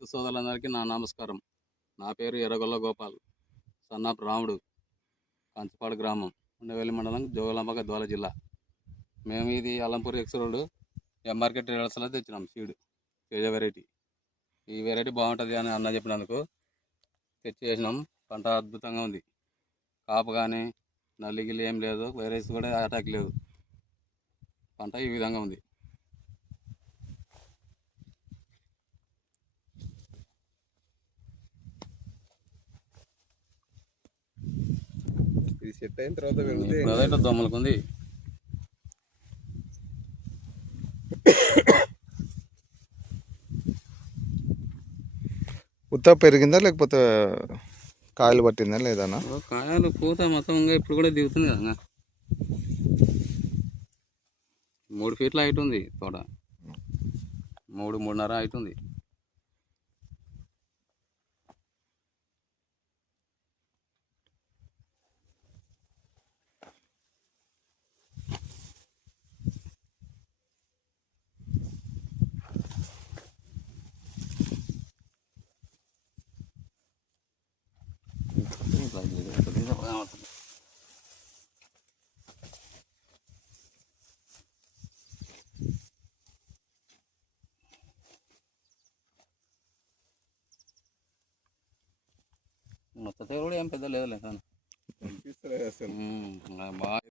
రైతు సోదరులందరికీ నా నమస్కారం. నా పేరు ఎర్రగొల్ల గోపాల్, సన్ ఆఫ్ రాముడు, కంచపాడు గ్రామం, ఉండవెల్లి మండలం, జోగులాంబ గద్వాల జిల్లా. మేము ఇది అల్లంపూర్ ఎక్స్ రోడ్ ఎంఆర్కెట్ ట్రేడర్స్లో తెచ్చినాం సీడ్, తేజ వెరైటీ. ఈ వెరైటీ బాగుంటుంది అని అన్న చెప్పినందుకు తెచ్చి వేసినాం. పంట అద్భుతంగా ఉంది. కాపు కానీ నల్లిగిల్లి ఏం లేదు, వైరస్ కూడా అటాక్ లేదు. పంట ఈ విధంగా ఉంది. ఇది సెట్ అయిన తర్వాత అదైతే దోమలకు ఉంది. ఉత్త పెరిగిందా లేకపోతే కాయలు పట్టిందా లేదన్నా? కాయలు పూత మొత్తం ఇప్పుడు కూడా దిగుతుంది కదా. 3 ఫీట్ల హైట్ ఉంది తోట, 3-3.5 హైట్ ఉంది. మొత్తం కూడా ఏం పెద్ద లేదు బాగా